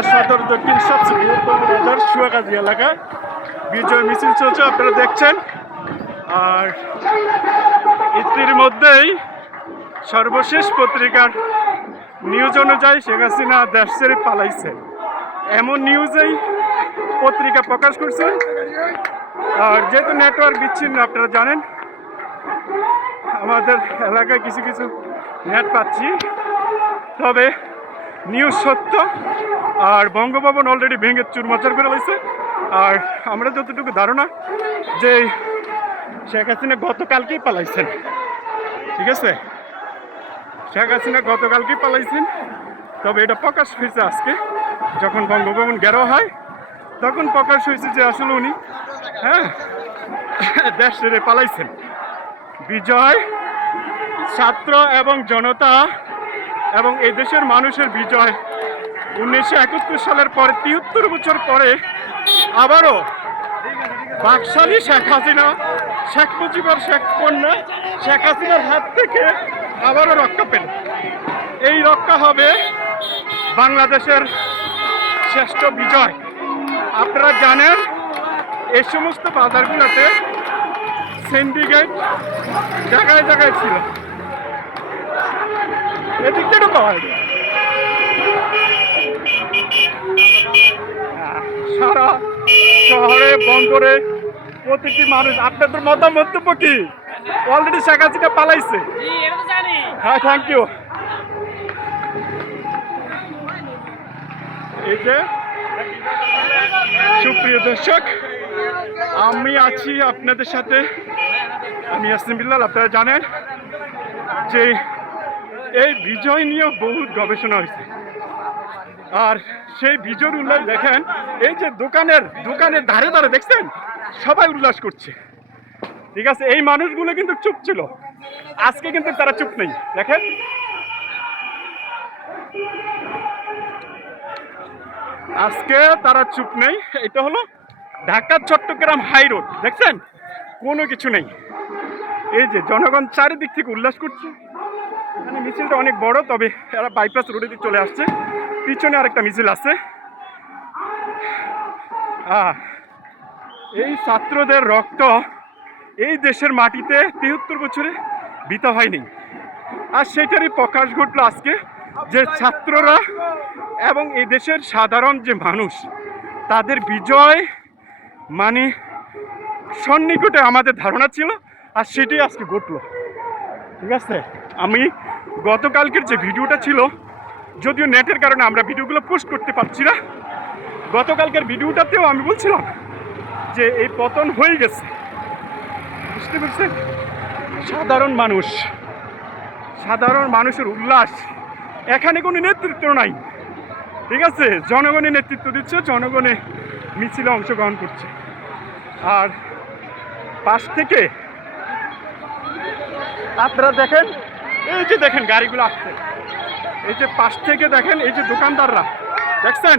ঢাকা সদর দক্ষিণ সবচেয়ে বৃহত্তম বাজার সুয়াগাজী এলাকায় বিজয় মিছিল চলছে, আপনারা দেখছেন। আর ইতির মধ্যেই সর্বশেষ পত্রিকার নিউজ অনুযায়ী শেখ হাসিনা দেশ ছেড়ে পালাইছে, এমন নিউজেই পত্রিকা প্রকাশ করছে। আর যেহেতু নেটওয়ার্ক বিচ্ছিন্ন, আপনারা জানেন আমাদের এলাকায় কিছু কিছু নেট পাচ্ছি, তবে নিউজ সত্য। আর বঙ্গভবন অলরেডি ভেঙে চুরমাচার করে রয়েছে। আর আমরা যতটুকু ধারণা যে শেখ হাসিনা গতকালকেই পালাইছেন, ঠিক আছে, শেখ হাসিনা গতকালকেই পালাইছেন। তবে এটা প্রকাশ হয়েছে আজকে, যখন বঙ্গভবন ঘেরাও হয় তখন প্রকাশ হয়েছে যে আসলে উনি দেশ ছেড়ে পালাইছেন। বিজয় ছাত্র এবং জনতা এবং এই দেশের মানুষের বিজয়। 1971 সালের পরে 73 বছর পরে আবারও বাকশালী শেখ হাসিনা, শেখ মুজিবুর শেখ কন্যা শেখ হাসিনার হাত থেকে আবারও রক্ষা পেল। এই রক্ষা হবে বাংলাদেশের শ্রেষ্ঠ বিজয়। আপনারা জানেন এই সমস্ত বাজারগুলোতে সিন্ডিকেট জায়গায় জায়গায় ছিল, এদিক থেকে পাওয়া যায়। সারা শহরে বন্দরে প্রতিটি মানুষ, আপনাদের মন্তব্য কি? অলরেডি শেখ হাসিনা পালাইছে। হ্যাঁ, থ্যাংক ইউ। এই যে সুপ্রিয় দর্শক, আমি আছি আপনাদের সাথে, আমি ইয়াসিন বিল্লাল। আপনারা জানেন যে এই বিজয় নিয়ে বহু গবেষণা হয়েছে। আর সেই বিজয় উল্লাস দেখেন, এই যে দোকানের ধারে ধারে দেখছেন সবাই উল্লাস করছে, ঠিক আছে। এই মানুষগুলো কিন্তু চুপ ছিল, আজকে কিন্তু তারা চুপ নেই। দেখেন আজকে তারা চুপ নেই। এটা হলো ঢাকা চট্টগ্রাম হাই রোড, দেখছেন কোনো কিছু নেই। এই যে জনগণ চারিদিক থেকে উল্লাস করছে। এখানে মিছিলটা অনেক বড়, তবে এরা বাইপাস রোডে দিয়ে চলে আসছে। পিছনে আরেকটা মিছিল আছে। এই ছাত্রদের রক্ত এই দেশের মাটিতে 73 বছরে বৃথা হয়নি। আর সেটারই প্রকাশ ঘটলো আজকে, যে ছাত্ররা এবং এই দেশের সাধারণ যে মানুষ, তাদের বিজয় মানে সন্নিকটে আমাদের ধারণা ছিল, আর সেটাই আজকে ঘটলো, ঠিক আছে। আমি গতকালকের যে ভিডিওটা ছিল, যদিও নেটের কারণে আমরা ভিডিওগুলো পোস্ট করতে পারছি না, গতকালকের ভিডিওটাতেও আমি বলছিলাম যে এই পতন হয়ে গেছে, বুঝতে পারছেন। সাধারণ মানুষের উল্লাস, এখানে কোনো নেতৃত্ব নাই, ঠিক আছে। জনগণের নেতৃত্ব দিচ্ছে, জনগণে মিছিলে অংশগ্রহণ করছে। আর পাশ থেকে আপনারা দেখেন, এই যে দেখেন গাড়িগুলো আসছে, এই যে পাশ থেকে দেখেন, এই যে দোকানদাররা দেখছেন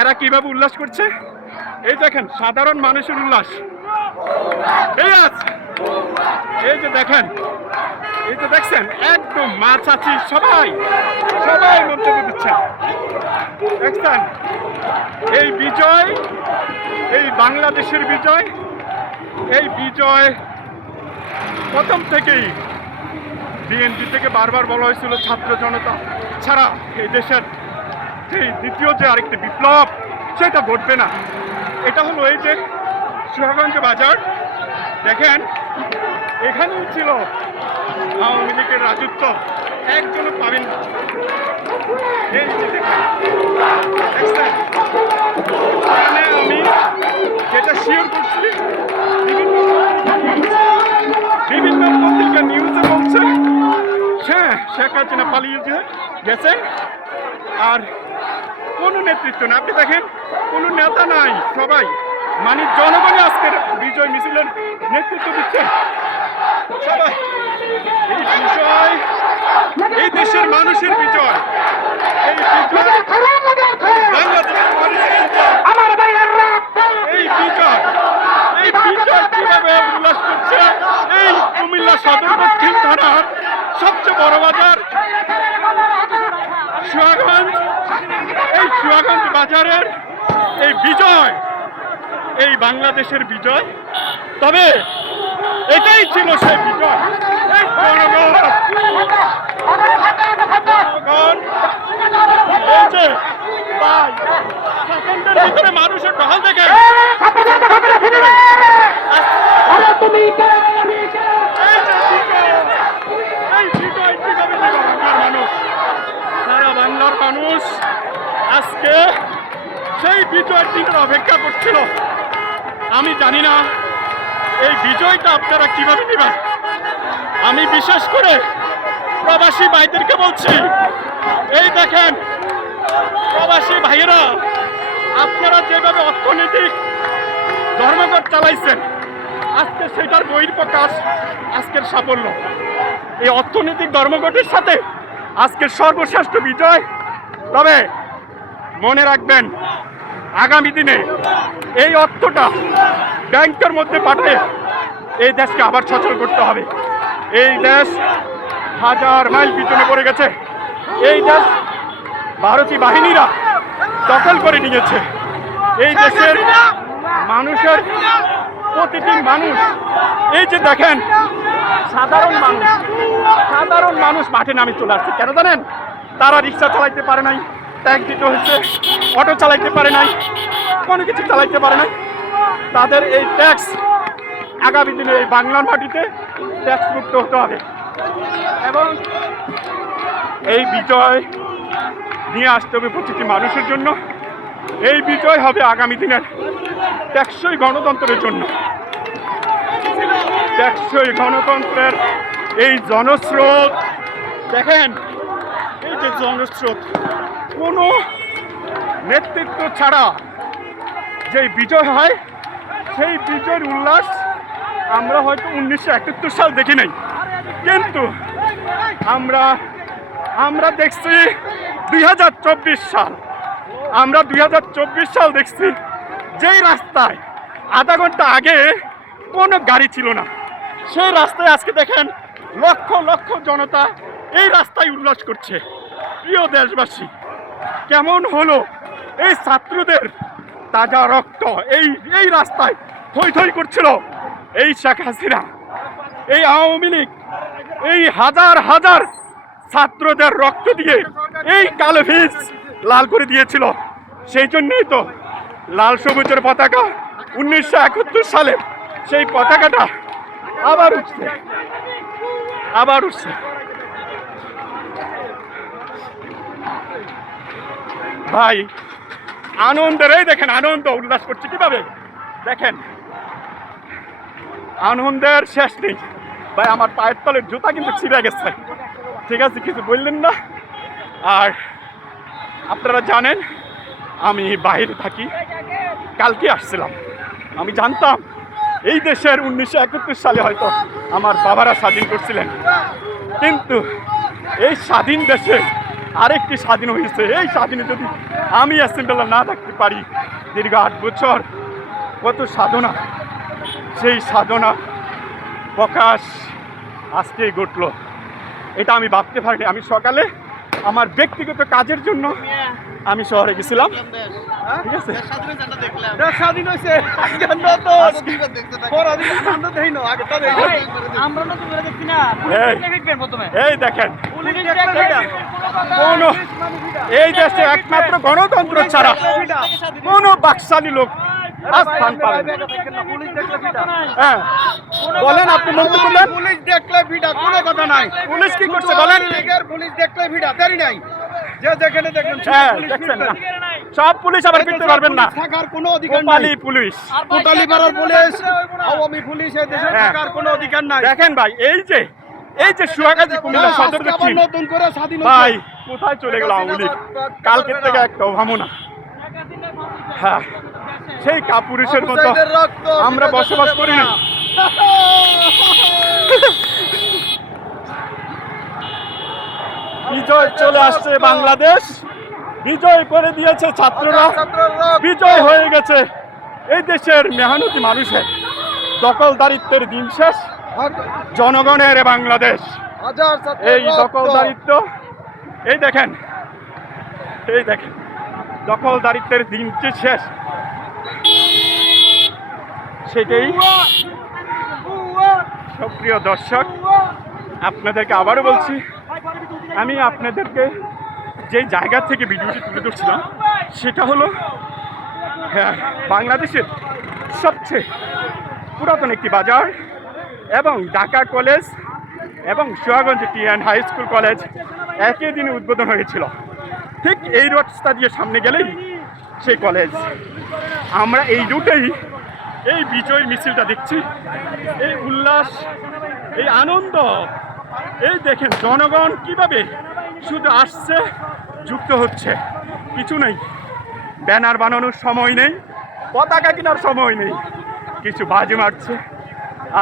এরা কিভাবে উল্লাস করছে। এই দেখেন সাধারণ মানুষের উল্লাস, এই যে দেখেন, এই যে দেখছেন একদম মা চাচি সবাই মন্তব্য দিচ্ছেন, দেখছেন। এই বিজয়, এই বাংলাদেশের বিজয়, এই বিজয় প্রথম থেকেই বিএনপি থেকে বারবার বলা হয়েছিল ছাত্র জনতা ছাড়া এই দেশের সেই দ্বিতীয় যে আরেকটি বিপ্লব সেটা ঘটবে না। এটা হলো এই যে সুয়াগঞ্জ বাজার, দেখেন এখানেই ছিল আওয়ামী লীগের রাজত্ব, একজনও পাবেন না। এই যে দেখেন, আমি যেটা শিওর করছি, বিভিন্ন পত্রিকা নিউজে বলছে হ্যাঁ শেখ হাসিনা পালিয়ে গেছেন, আর কোনো নেতৃত্ব না। আপনি দেখেন কোনো নেতা নাই, সবাই মানে জনগণই আজকের বিজয় মিছিলের নেতৃত্ব দিচ্ছে, সবাই। এই বিজয় এই দেশের মানুষের বিজয়, এই বিজয় বাংলাদেশের মানুষের বিজয়, এই বিজয় কিভাবে উল্লাস করছে এই কুমিল্লা সদর দক্ষিণ থানার সবচেয়ে বড় বাজার সুয়াগঞ্জ। এই সুয়াগঞ্জ বাজারের এই বিজয়, এই বাংলাদেশের বিজয়, তবে এটাই ছিল সেই বিজয়। এই জনগণ, এই যে ভাই, সেকেন্ডের ভিতরে মানুষের টহল দেখে সারা বাংলার মানুষ আজকে সেই বিজয়ের দিনের অপেক্ষা করছিল। আমি জানি না এই বিজয়টা আপনারা কিভাবে নেবেন। আমি বিশেষ করে প্রবাসী ভাইদেরকে বলছি, এই দেখেন প্রবাসী ভাইয়েরা, আপনারা যেভাবে অর্থনৈতিক ধর্মঘট চালাইছেন, আজকে সেটার বহিঃপ্রকাশ আজকের সাফল্য। এই অর্থনৈতিক ধর্মঘটের সাথে আজকের সর্বশ্রেষ্ঠ বিজয়। তবে মনে রাখবেন, আগামী দিনে এই অর্থটা ব্যাংকের মধ্যে পাঠিয়ে এই দেশকে আবার সচল করতে হবে। এই দেশ হাজার মাইল পিছনে পড়ে গেছে। এই দেশ ভারতীয় বাহিনীরা দখল করে নিয়েছে। এই দেশের মানুষের প্রতিটি মানুষ, এই যে দেখেন সাধারণ মানুষ মাঠে নামে চলে আসছে। কেন জানেন? তারা রিক্সা চালাইতে পারে নাই, ট্যাক্স দিতে হচ্ছে, অটো চালাইতে পারে নাই, কোনো কিছু চালাইতে পারে নাই। তাদের এই ট্যাক্স আগামী দিনে এই বাংলার মাটিতে ট্যাক্স মুক্ত হতে হবে এবং এই বিজয় নিয়ে আসতে হবে প্রতিটি মানুষের জন্য। এই বিজয় হবে আগামী দিনের টেকসই গণতন্ত্রের জন্য। টেকসই গণতন্ত্রের এই জনস্রোত দেখেন, এই যে জনস্রোত, কোনো নেতৃত্ব ছাড়া যে বিজয় হয়, সেই বিজয়ের উল্লাস আমরা হয়তো 1971 সাল দেখি নাই, কিন্তু আমরা দেখছি 2024 সাল। আমরা 2024 সাল দেখছি, যেই রাস্তায় আধা ঘন্টা আগে কোনো গাড়ি ছিল না, সেই রাস্তায় আজকে দেখেন লক্ষ লক্ষ জনতা এই রাস্তায় উল্লাস করছে। প্রিয় দেশবাসী, কেমন হলো এই ছাত্রদের তাজা রক্ত এই রাস্তায় থই থই করছিল। এই শেখ হাসিনা, এই আওয়ামী লীগ, এই হাজার হাজার ছাত্রদের রক্ত দিয়ে এই কালো বীজ লাল করে দিয়েছিল। সেই জন্যই তো লাল সবুজের পতাকা 1971 সালে সেই পতাকাটা আবার উঠছে। ভাই, আনন্দের, এই দেখেন আনন্দ উল্লাস করছে কিভাবে, দেখেন আনন্দের শেষ নেই। ভাই, আমার পায়ের তলের জুতা কিন্তু ছিঁড়ে গেছে। ঠিক আছে, কিছু বললেন না। আর আপনারা জানেন আমি বাইরে থাকি, কালকে আসছিলাম। আমি জানতাম এই দেশের 1971 সালে হয়তো আমার বাবারা স্বাধীন করছিলেন, কিন্তু এই স্বাধীন দেশে আরেকটি স্বাধীন হয়েছে। এই স্বাধীনে যদি আমি অ্যাসেম্বলি না থাকতে পারি, দীর্ঘ 8 বছর কত সাধনা, সেই সাধনা প্রকাশ আজকেই ঘটলো। এটা আমি ভাবতে পারিনি। আমি সকালে আমার ব্যক্তিগত কাজের জন্য আমি শহরে গেছিলাম, ঠিক আছে, স্বাধীন হয়েছে। এই দেখেন, এই দেশে একমাত্র গণতন্ত্র ছাড়া কোন বাকশালী লোক স্থান পাবেন। হ্যাঁ, বলেন, আপনি মন্তব্য করেন। পুলিশ দেখলে ভিড়া, কোনো কথা নাই। পুলিশ কি করছে বলেন? পুলিশ দেখলে ভিড়া, দেরি নাই। যে যেখানে দেখেন সব পুলিশ আবার ফিরতে পারবেন না। থাকার কোনো অধিকার নাই। পুলিশ কোটালি পাড়ার পুলিশ, আওয়ামী পুলিশ এই দেশে থাকার কোনো অধিকার নাই। দেখেন ভাই, এই যে সুয়াগাজী কুমিল্লা সদর দক্ষিণ, নতুন করে স্বাধীন ভাই কোথায় চলে গেল আওয়ামী লীগ? কালকের থেকে একটা ভাবনা। হ্যাঁ, সেই কাপুরুষের মতো আমরা বসবাস করি না। বিজয় চলে আসছে, বাংলাদেশ বিজয় করে দিয়েছে ছাত্ররা, বিজয় হয়ে গেছে এই দেশের মেহনতি মানুষের। দখলদারিত্বের দিন শেষ, জনগণের বাংলাদেশ। এই দখলদারিত্ব, এই দেখেন দখলদারিত্বের দিন যে শেষ, সেটাই। সুপ্রিয় দর্শক, আপনাদেরকে আবারও বলছি, আমি আপনাদেরকে যে জায়গা থেকে ভিডিওটি তুলে ধরছিলাম সেটা হলো বাংলাদেশের সবচেয়ে পুরাতন একটি বাজার এবং ঢাকা কলেজ এবং সুয়াগঞ্জ টি অ্যান্ড হাই স্কুল কলেজ একই দিনে উদ্বোধন হয়েছিল। ঠিক এই রাস্তা দিয়ে সামনে গেলেই সেই কলেজ। আমরা এই রুটেই এই বিজয় মিছিলটা দেখছি, এই উল্লাস, এই আনন্দ, এই দেখেন জনগণ কিভাবে শুধু আসছে, যুক্ত হচ্ছে, কিছু নেই, ব্যানার বানানোর সময় নেই, পতাকা কেনার সময় নেই, কিছু বাজি মারছে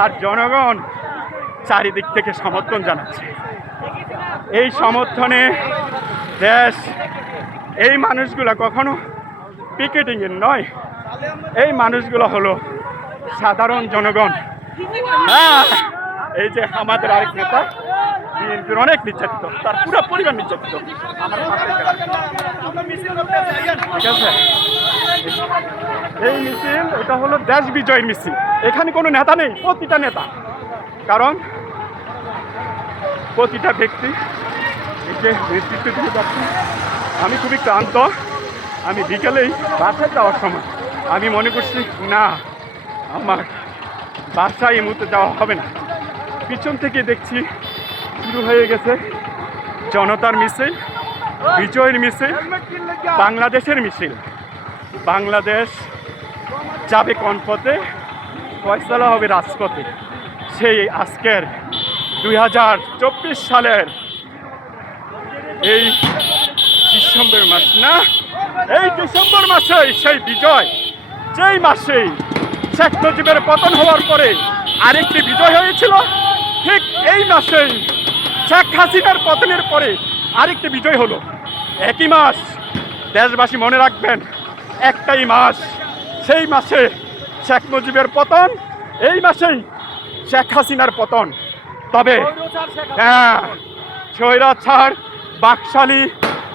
আর জনগণ চারিদিক থেকে সমর্থন জানাচ্ছে। এই সমর্থনে দেশ, এই মানুষগুলো কখনো পিকেটিংয়ের নয়, এই মানুষগুলো হলো সাধারণ জনগণ। হ্যাঁ, এই যে আমাদের আরেক নেতা বিএনপির অনেক নির্যাতিত, তার পুরো পরিবার নির্যাতিত। আমার ঠিক আছে, এই মিছিল এটা হলো দেশ বিজয়ের মিছিল। এখানে কোনো নেতা নেই, প্রতিটা নেতা, কারণ প্রতিটা ব্যক্তি একে নেতৃত্ব দিয়ে যাচ্ছে। আমি খুবই ক্লান্ত। আমি বিকেলেই বাসায় যাওয়ার সময় আমি মনে করছি না, আমার বাসায় এই মুহূর্তে যাওয়া হবে না। পিছন থেকে দেখছি শুরু হয়ে গেছে জনতার মিছিল, বিজয়ের মিছিল, বাংলাদেশের মিছিল। বাংলাদেশ যাবে কোন পথে, ফয়সালা হবে রাজপথে। সেই আজকের 2024 সালের এই ডিসেম্বর মাস, না, এই ডিসেম্বর মাসেই সেই বিজয়, যেই মাসেই শেখ মুজিবের পতন হওয়ার পরে আরেকটি বিজয় হয়েছিল, ঠিক এই মাসেই শেখ হাসিনার পতনের পরে আরেকটি বিজয় হলো। একই মাস, দেশবাসী মনে রাখবেন, একটাই মাস। সেই মাসে শেখ মুজিবের পতন, এই মাসেই শেখ হাসিনার পতন। তবে হ্যাঁ, স্বৈরাচার, বাকশালী,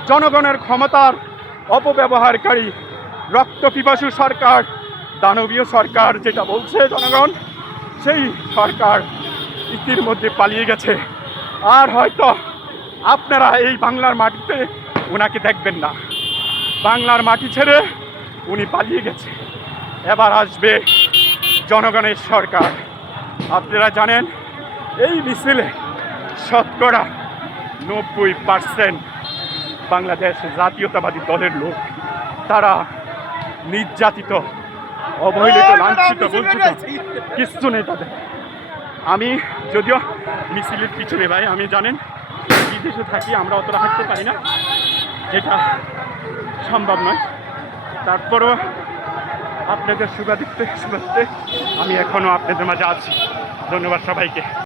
জনগণের ক্ষমতার অপব্যবহারকারী, রক্তপিপাসু সরকার, দানবীয় সরকার যেটা বলছে জনগণ, সেই সরকার ইতিমধ্যে পালিয়ে গেছে। আর হয়তো আপনারা এই বাংলার মাটিতে ওনাকে দেখবেন না। বাংলার মাটি ছেড়ে উনি পালিয়ে গেছে। এবার আসবে জনগণের সরকার। আপনারা জানেন, এই মিছিলে শতকরা 90% বাংলাদেশ জাতীয়তাবাদী দলের লোক। তারা নির্যাতিত, অবহেলিত, লাঞ্ছিত, বঞ্চিত, কিচ্ছু নেই তাদের। আমি যদিও মিছিলের পিছনে ভাই, আমি জানেন বিদেশে থাকি, আমরা অতটা হাঁটতে পারি না, যেটা সম্ভব নয়। তারপরও আপনাদের সুবাদিতে আমি এখনও আপনাদের মাঝে আছি। ধন্যবাদ সবাইকে।